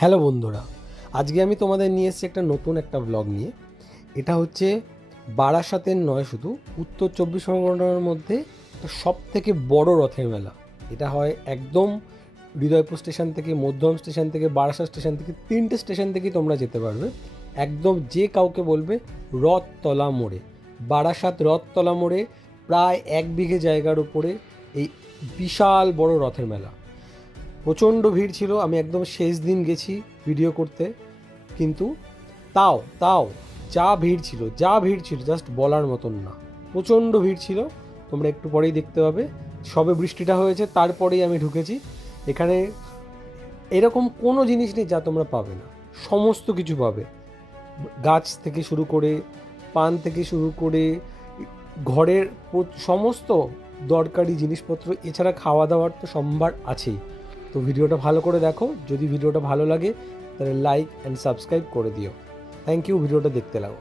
Hello বন্ধুরা, আজকে আমি তোমাদের নিয়ে এসেছি নতুন একটা ব্লগ নিয়ে। এটা হচ্ছে বারাসাতের নয়, শুধু উত্তর 24 পরগনার মধ্যে সব থেকে বড় রথের মেলা। এটা হয় একদম হৃদয়পুর স্টেশন থেকে, মধ্যম স্টেশন থেকে, বারাসাত স্টেশন থেকে, 3টে স্টেশন থেকেই তোমরা যেতে পারবে। একদম যে কাউকে বলবে রথতলা মোড়ে, বারাসাত রথতলা মোড়ে প্রায় 1 বিঘে জায়গার উপরে এই বিশাল বড় রথের মেলা। প্রচণ্ড ভিড় ছিল, আমি একদম শেষ দিন গেছি ভিডিও করতে, কিন্তু তাও তাও যা ভিড় ছিল জাস্ট বলার মতন না। প্রচণ্ড ভিড় ছিল, তোমরা একটু পরেই দেখতে পাবে। সবে বৃষ্টিটা হয়েছে, তারপরেই আমি ঢুকেছি এখানে। এরকম কোনো জিনিস নেই যা তোমরা পাবে না, সমস্ত কিছু পাবে। গাছ থেকে শুরু করে, পান থেকে শুরু করে, ঘরের সমস্ত দরকারি জিনিসপত্র, এছাড়া খাওয়া দাওয়ার তো সম্ভার আছেই। তো ভিডিওটা ভালো করে দেখো, যদি ভিডিওটা ভালো লাগে তাহলে লাইক অ্যান্ড সাবস্ক্রাইব করে দিও। থ্যাংক ইউ, ভিডিওটা দেখতে লাগো।